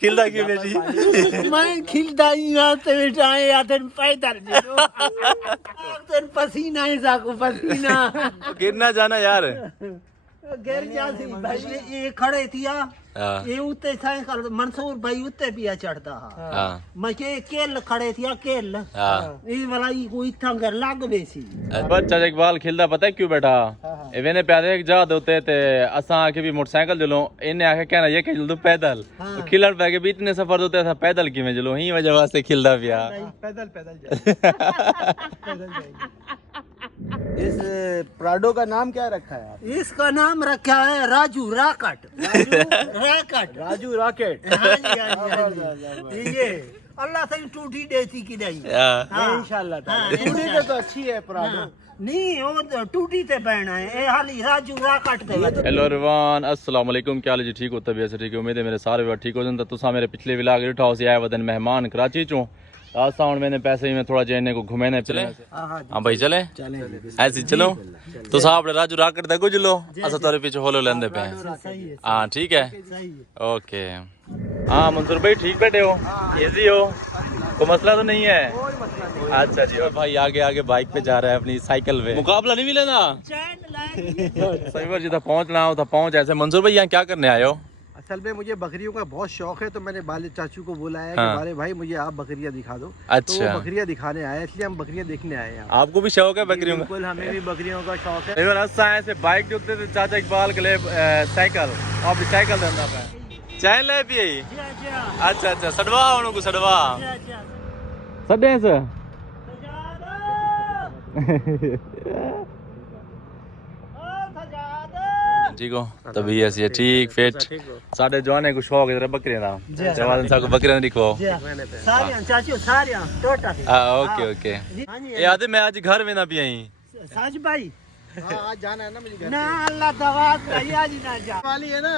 खिलदा क्यों बेटी? मैं खिलदा ही ना ते बेटाए आदन पैदल जो आदन पसीना ही साको पसीना गिरना जाना यार। गिर जासी भाई ये खड़े थिया हाँ ये उत्ते साइकिल मंसूर भाई उत्ते पिया चढ़ता हाँ मैं के केल खड़े थिया केल हाँ। ई वाला ई कोई थंगर लाग बेसी पर चाचा इकबाल खिलदा पता है क्यों बैठा? इवेने प्यादे जा दोते ते असा आके भी मोटरसाइकिल चलो इन्हें आके कहना ये कि चल पैदल तो खिलड़ पे के भी इतने सफर दोते था पैदल की में चलो ही वजह वास्ते खिलदा पिया। पैदल पैदल इस प्राडो का नाम क्या रखा है आप? इसका नाम रखा है राजू राकट। राजू रॉकेट। हाँ जी, हाँ जी। ये अल्लाह से टूटी देती की नहीं इंशाल्लाह हाँ, टूटी के तो अच्छी है प्राडो। नहीं वो टूटी ते पहना है ए हाली राजू राकट ते हेलो एवरीवन अस्सलाम वालेकुम क्या हाल जी? ठीक हो? तबीयत से ठीक है? उम्मीद है मेरे सारे बात ठीक हो जाए। तो तुसा मेरे पिछले व्लॉग रिठा हो आए वदन मेहमान कराची चो आसा हूं मैंने पैसे में थोड़ा जेने को घुमेने चले। हाँ भाई चले ऐसे चलो तो साहब राजू राकट दे गुजलो असा तारे पीछे होलो लेंदे पे। हाँ ठीक है ओके। हाँ मंसूर भाई ठीक बैठे हो? इजी हो? कोई मसला तो नहीं है? अच्छा जी। और भाई आगे आगे बाइक पे जा रहा है अपनी साइकिल पे। मुकाबला नहीं मिलेगा सही बार जितना पहुंचना हो तो पहुंच। ऐसे मंसूर भाई यहाँ क्या करने आए हो? असल में मुझे बकरियों का बहुत शौक है तो मैंने बाले चाचू को बोला है हाँ। कि बाले भाई मुझे आप बकरियां दिखा दो। अच्छा। तो वो बकरियां दिखाने आए इसलिए हम बकरियां देखने आए हैं। आपको भी शौक है बकरियों का? बिल्कुल हमें भी बकरियों का शौक है। एक बार ऐसा ऐसे बाइक जो थे चाचा इकबाल के लिए साइकिल और भी साइकिल देना पे चाय ले भी यही। अच्छा अच्छा सड़वा उनको सड़वा सडे से ठीक हो तभी ऐसी है ठीक फिट साढ़े जवाने को शौक है बकरियां का जवान सा को बकरियां दिखो सारियां चाचू सारियां टोटा ओके ओके। याद है मैं आज घर में ना भी आई साज भाई आज जाना है ना मुझे घर ना अल्लाह दवात कही आज ना जा वाली है ना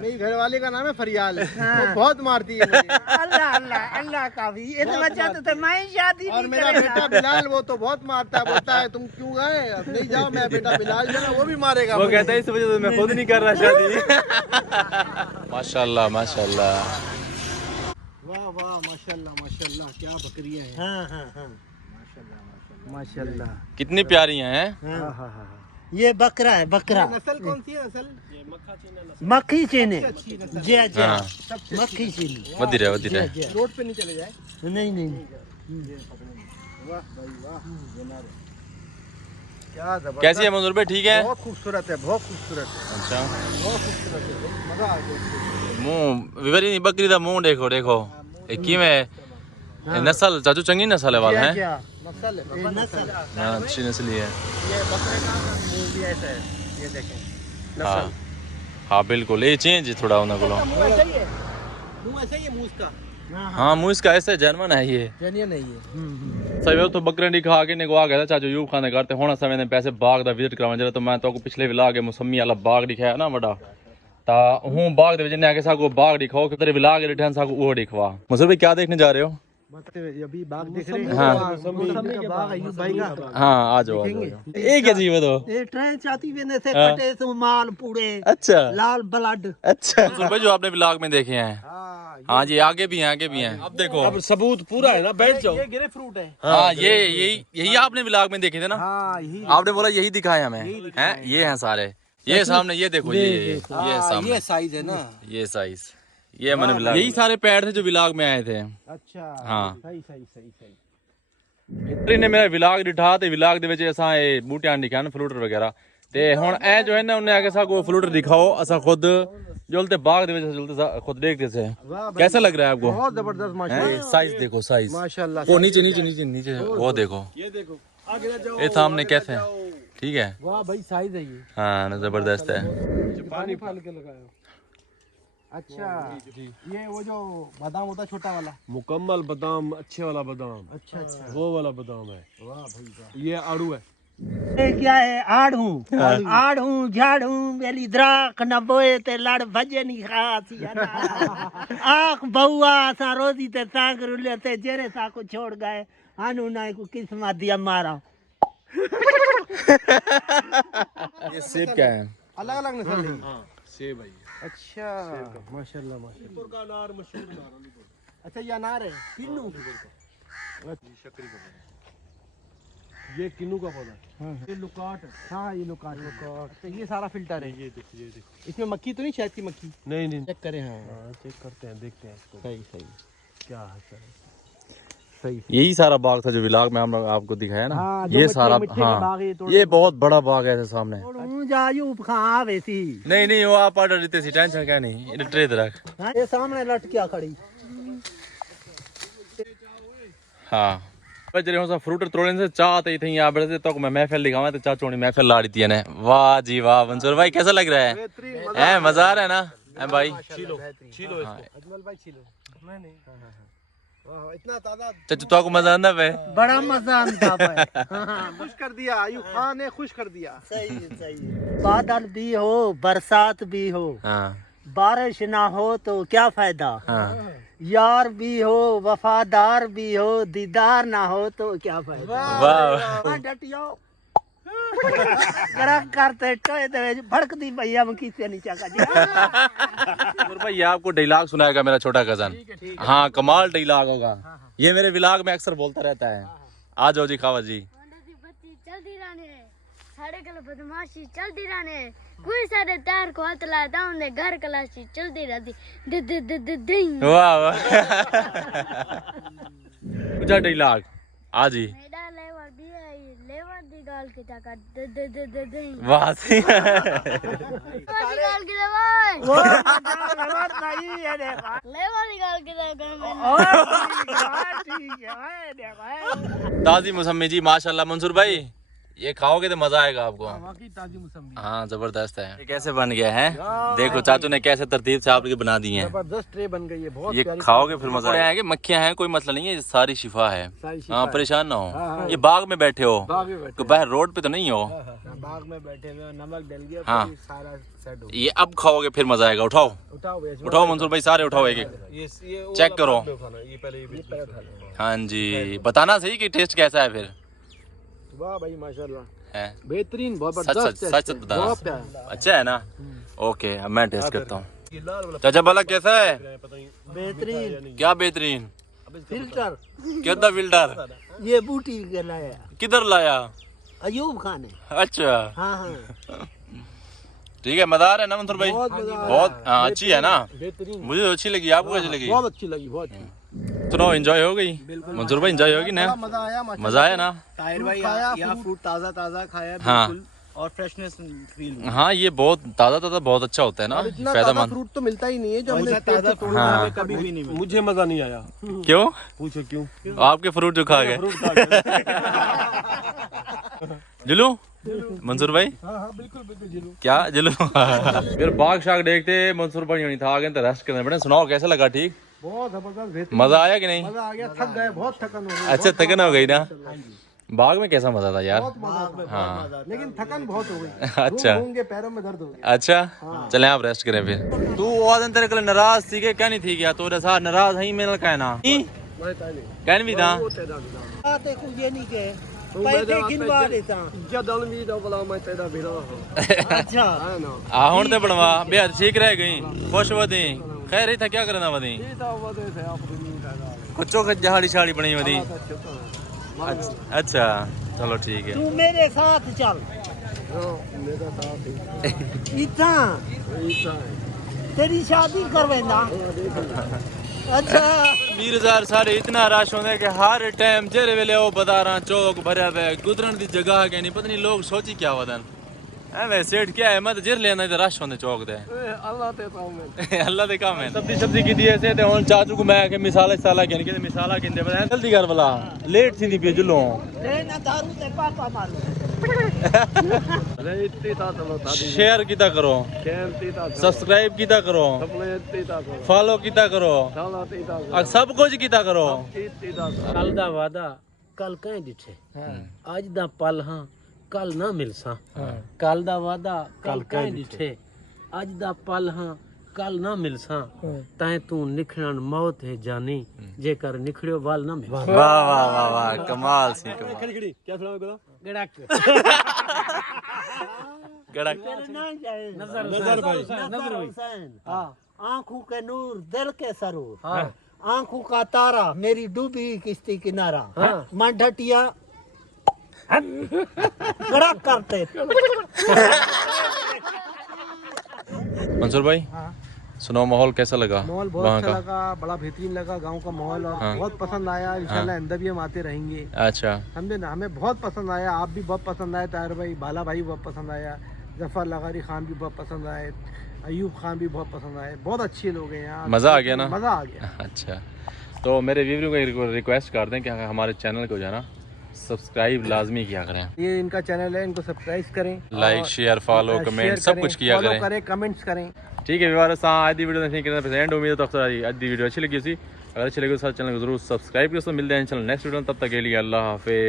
मेरी घर वाली का नाम है फरियाल। वो बहुत मारती है मुझे। अल्लाह अल्लाह अल्लाह का भी इस वजह तो मैं शादी और नहीं मेरा करेगा। बेटा बिलाल वो तो बहुत मारता है। बोलता है तुम क्यों गए अब नहीं जाओ। मैं बेटा बिलाल जो है वो भी मारेगा। वो कहता है इस वजह से मैं खुद नहीं कर रहा शादी। माशाल्लाह माशाल्लाह वाह वाह माशाल्लाह माशाल्लाह क्या बकरियां हैं। हाँ हाँ हाँ माशाल्लाह कितनी प्यारी हैं। हाँ हाँ हाँ। ये बकरा है बकरा नस्ल कौन सी है नस्ल? मक्खी चीनी जी जी हाँ। मक्खी चीनी वधी रहे रोड पे नहीं चले जाए। नहीं नहीं वाह भाई वाह क्या जबरदस्त। कैसी है मंजूर भाई? ठीक है बहुत खूबसूरत है बहुत खूबसूरत है अच्छा बहुत खूबसूरत है। मजा आ गया। मुंह विवरी नहीं बकरी दा मुंह देखो देखो एक में नस्ल चाचू चंगी नस्ल है वाला है। नस्ल है ये नस्ल हाँ अच्छी नस्ल है। ये बकरे का मुंह भी ऐसा है। ये देखें हाँ हाँ बिल्कुल ये चेंज थोड़ा उन्हें बोलो। मुंह ऐसा ही है। मुंह ऐसा ही है मुंह इसका। हाँ मुंह इसका ऐसे जर्मन है ये जेन्युइन नहीं है। सही बात तो बकरे नहीं खा के ने को आ गया था चाचू यूब खाने करते होना समय ने पैसे बाग दा विजिट करवाने जरा तो मैं तो पिछले विलाग है मौसमी वाला बाग दिखाया ना बड़ा ता हूं बाग दे विच ने आके साको बाग दिखाओ कि तेरे विलाग रिटर्न साको वो दिखवा। मुझे भाई क्या देखने जा रहे हो? अभी बाग देख रहे हैं। हाँ। मौसमी का बाग है भाई का। हाँ आ जाओ एक अजीब है तो ये ट्रेन चाहती वेने से कटे से माल पूरे अच्छा लाल ब्लड अच्छा भाई जो आपने ब्लॉग में देखे हैं। हाँ जी आगे भी हैं आगे भी हैं। अब देखो अब सबूत पूरा है ना बैठ जाओ। ये ग्रे फ्रूट है। हाँ ये यही आपने ब्लॉग में देखे थे ना? हाँ यही आपने बोला यही दिखाया हमें हैं ये हैं सारे ये सामने ये देखो ये सामने ये साइज है ना। ये साइज ये मैंने ब्लॉग यही सारे पैड थे जो ब्लॉग में आए थे। अच्छा हाँ सही सही सही सही। इतने ने मेरा ब्लॉग दिखा ते ब्लॉग दे विच असां ए बूटियां दिखान फ्रूटर वगैरह ते हुन ए जो है ना उन्हें आगे साको फ्रूटर दिखाओ असा खुद जुलते बाग दे विच जुलते खुद देखते से कैसा लग रहा है आपको? बहुत जबरदस्त माशाल्लाह। साइज देखो साइज माशाल्लाह। वो नीचे नीचे नीचे नीचे वो देखो ये देखो आगे ना जाओ। ये सामने कैसे है ठीक है। वाह भाई साइज है ये। हाँ ना जबरदस्त है। पानी फाल के लगाया। अच्छा ये वो जो बादाम होता है छोटा वाला। मुकम्मल बादाम अच्छे वाला बादाम अच्छा अच्छा वो वाला बादाम है। वाह भाई वाह। ये आड़ू है। ये क्या है आड़ू झाड़ू मेली द्राक न बोए ते लड़ भजे नहीं खासी आख बउआ सा रोजी ते सांग रुले ते जेरे सा को छोड़ गए हानु ना को किस्मत दिया मारा। ये सेब क्या है? अलग अलग नस्ल है। सेब है ये। अच्छा माशाल्लाह माशाल्लाह का अनार मशहूर अनार। अच्छा ये अनार है किन्नू ये किन्नू का पौधा है। ये लुकाट है। हाँ ये लुकाट अच्छा ये सारा फिल्टर है। ये देखिए इसमें मक्खी तो नहीं, शहद की मक्खी नहीं चेक करें। हाँ चेक करते हैं, देखते हैं इसको सही सही क्या है सर। सही। यही सारा बाग था जो व्लॉग में हम लोग आपको दिखाया ना। हाँ, जो ये मिट्टी- सारा मिट्टी के हाँ बाग ये बहुत बड़ा बाग है ऐसे सामने। जायूब खां आवे सी। नहीं वो आप ऑर्डर देते सी, टेंशन क्या नहीं, ये ट्रे रख। ये सामने लटकिया खड़ी। हाँ बजरे हो सा फ्रूट तोड़ने से चाह तो थी यहाँ बैठे तो मैं महफिल दिखावा तो चाचोनी महफिल ला रही थी ने। वाह जी वाह मंसूर भाई कैसा लग रहा है मजा आ रहा है ना भाई। छीलो अजमल भाई छीलो। नहीं वाह इतना ताजा चाचू तो आपको मजा आंदा भाई। बड़ा मजा आता है। खुश कर दिया, आयub खान ने खुश कर दिया। सही सही। बादल भी हो बरसात भी हो, हाँ बारिश ना हो तो क्या फायदा। हाँ यार भी हो वफादार भी हो, दीदार ना हो तो क्या फायदा। वाह डटियो करते भड़कती भैया किसे नीचा का मंसूर भाई ये आपको डायलॉग सुनाएगा मेरा छोटा कजन। हाँ कमाल डायलॉग होगा, ये मेरे व्लॉग में अक्सर बोलता रहता है। आ जाओ जी खावा जी। चलती रहने साढ़े कल बदमाशी चलती रहने, कोई साढ़े टायर को हाथ लाता उन्हें घर कलाशी चलती रहती। वाह वाह पूछा डायलॉग आ जी। मेरा लेवर भी है, लेवर दी गाल के जाकर वाह सही गाल के दवाई लेवर दी गाल के ताजी मौसमी जी माशाल्लाह। मंसूर भाई ये खाओगे तो मजा आएगा आपको। बाकी ताजी मौसमी हाँ जबरदस्त है। ये कैसे बन गया है देखो चाचू ने कैसे तरतीब से आपके बना दी है। जबरदस्त ट्रे बन गई है, बहुत ये प्यारी। खाओगे फिर मजा आएगा। मक्खियाँ हैं कोई मसला नहीं है, ये सारी शिफा है। सारी शिफा हाँ है। परेशान ना हो। हाँ। ये बाग में बैठे हो, बाग में बैठे तो बाहर रोड पे तो नहीं हो। बाग में बैठे हुए नमक डल गया हाँ। तो सारा सेट हो ये अब खाओगे फिर मजा आएगा। उठाओ उठाओ उठाओ मंसूर भाई सारे उठाओ एक एक ये चेक करो। ये पहले खा लो। हाँ जी बताना सही कि टेस्ट कैसा है फिर। वाह भाई माशाल्लाह है बेहतरीन सच जबरदस्त सच सच बताना। बहुत प्यारा। अच्छा है ना। ओके अब मैं टेस्ट करता हूँ। चाचा भला कैसा है। बेहतरीन क्या बेहतरीन फिल्टर कितना फिल्टर ये बूटी के लाया किधर लाया। अयूब खान ने। अच्छा हाँ हाँ ठीक है मज़ा है ना मंसूर भाई। बहुत मजा आया। बहुत हाँ अच्छी है ना। बेहतरीन मुझे तो अच्छी लगी, आपको कैसी लगी। बहुत अच्छी लगी बहुत अच्छी। सुनो एंजॉय हो गई मंसूर भाई, एंजॉय होगी ना। मजा आया मजा आया ना। ताहिर भाई खाया यहाँ फ्रूट ताज़ा ताज़ा खाया हाँ। बिल्कुल, और फ्रेशनेस फील हुई। हाँ ये बहुत ताज़ा ताज़ा बहुत अच्छा होता है ना, इतना ताजा फायदेमंद। फ्रूट तो मिलता ही नहीं है जो और हमने इतना पेड़ से ताज़ा तोड़ा। फ्रूट हाँ। हमें कभी भी नहीं मिला। मुझे मजा नहीं आया। क्यों पूछो क्यों। आपके फ्रूट जो खा गए फ्रूट खा गए। जुलू मंसूर भाई हाँ बिल्कुल बिल्कुल जिलू। क्या जुलू फिर बाग शाग देखते मंसूर भाई नहीं था आगे तो रेस्ट करने पड़े। सुनाओ कैसा लगा। ठीक बहुत जबरदस्त बेहतरीन मजा आया कि नहीं। मजा आ गया, थक गए, बहुत थकन हो गई। अच्छा थकन हो गई ना। बाग में कैसा मजा था यार। बहुत मजा आ हाँ गया लेकिन थकन बहुत हो गई। अच्छा घूम के पैरों में दर्द हो गया। अच्छा चले आप रेस्ट करें फिर। तू वो दिन तेरे कल नाराज थी के क्या नहीं थी क्या तोरे साथ नाराज है मेल कहना कहन भी था। आते कुछ ये नहीं के पैसे गिनवा देता। अच्छा आ हुन ते बनवा बेहद ठीक रह गई खुश वदी खैर ही था क्या करना वदी कुछो जहाड़ी छाड़ी बनी वदी। अच्छा चलो ठीक है। तू मेरे साथ चल इतना तेरी शादी करवेंदा। अच्छा मीरजार सारे इतना रश होंगे कि हर टाइम जेरे वेले ओ बाजारां चौक भरया हुआ गुजरन दी जगह के नहीं पता नहीं लोग सोची क्या वदन एवे सेठ क्या है मत जेर लेना इधर रश होंदे चौक दे अल्लाह दे काम है। सब्जी की दिए से ते हुन चाचू को मैं के मिसाला साला कहन के मिसाला किंदे पता जल्दी कर वाला लेट थी पे जुलो ना दारू ते पापा मारो। शेयर किता करो सब्सक्राइब किता करो फॉलो किता करो सब कुछ किता करो। कल दा वादा कल कहीं डिठे आज दा पल हाँ कल ना मिलसा। कल दा वादा कल कहीं डिठे आज दा पल हाँ कल ना मिलसा। तैं तू निखड़न मौत है जानी जेकर निखड़ियो वाल ना मिल। वाह वाह वाह वाह कमाल सी कमाल। खड़ी खड़ी क्या सुना गड़क केड़ा तेरे नाम क्या है? नजर भाई नजर हुसैन। हाँ आंखों के नूर दिल के सरूर, हाँ आंखों का तारा मेरी डूबी किश्ती किनारा, हाँ। मंडटिया कड़क करते। मंसूर भाई हाँ। सुनाओ माहौल कैसा लगा माहौल बहुत वहाँ अच्छा का? लगा, बड़ा बेहतरीन लगा गांव का माहौल और हाँ। बहुत पसंद आया। इंशाल्लाह अंदर भी हम आते रहेंगे। अच्छा समझे ना, हमें बहुत पसंद आया, आप भी बहुत पसंद आए, ताहिर भाई, बाला भाई बहुत पसंद आया, जफर लगारी खान भी बहुत पसंद आए, अयूब खान भी बहुत पसंद आए। बहुत अच्छे लोग हैं यहाँ, मज़ा आ गया ना? मज़ा आ गया। अच्छा तो मेरे व्यूअर को रिक्वेस्ट कर दें कि हमारे चैनल को जो है ना सब्सक्राइब लाजमी किया करें, ये इनका चैनल है, इनको सब्सक्राइब करें, लाइक और शेयर फॉलो कमेंट सब कुछ किया फॉलो करें। करें, कमेंट्स करें। ठीक है व्यूअर्स, आधी वीडियो देखने के लिए उम्मीद है तो आधी वीडियो अच्छी लगी थी। अगर अच्छी लगी तो चैनल को जरूर सब्सक्राइब करो। मिलते हैं चैनल नेक्स्ट वीडियो, तब तक के लिए अल्लाह हाफिज़।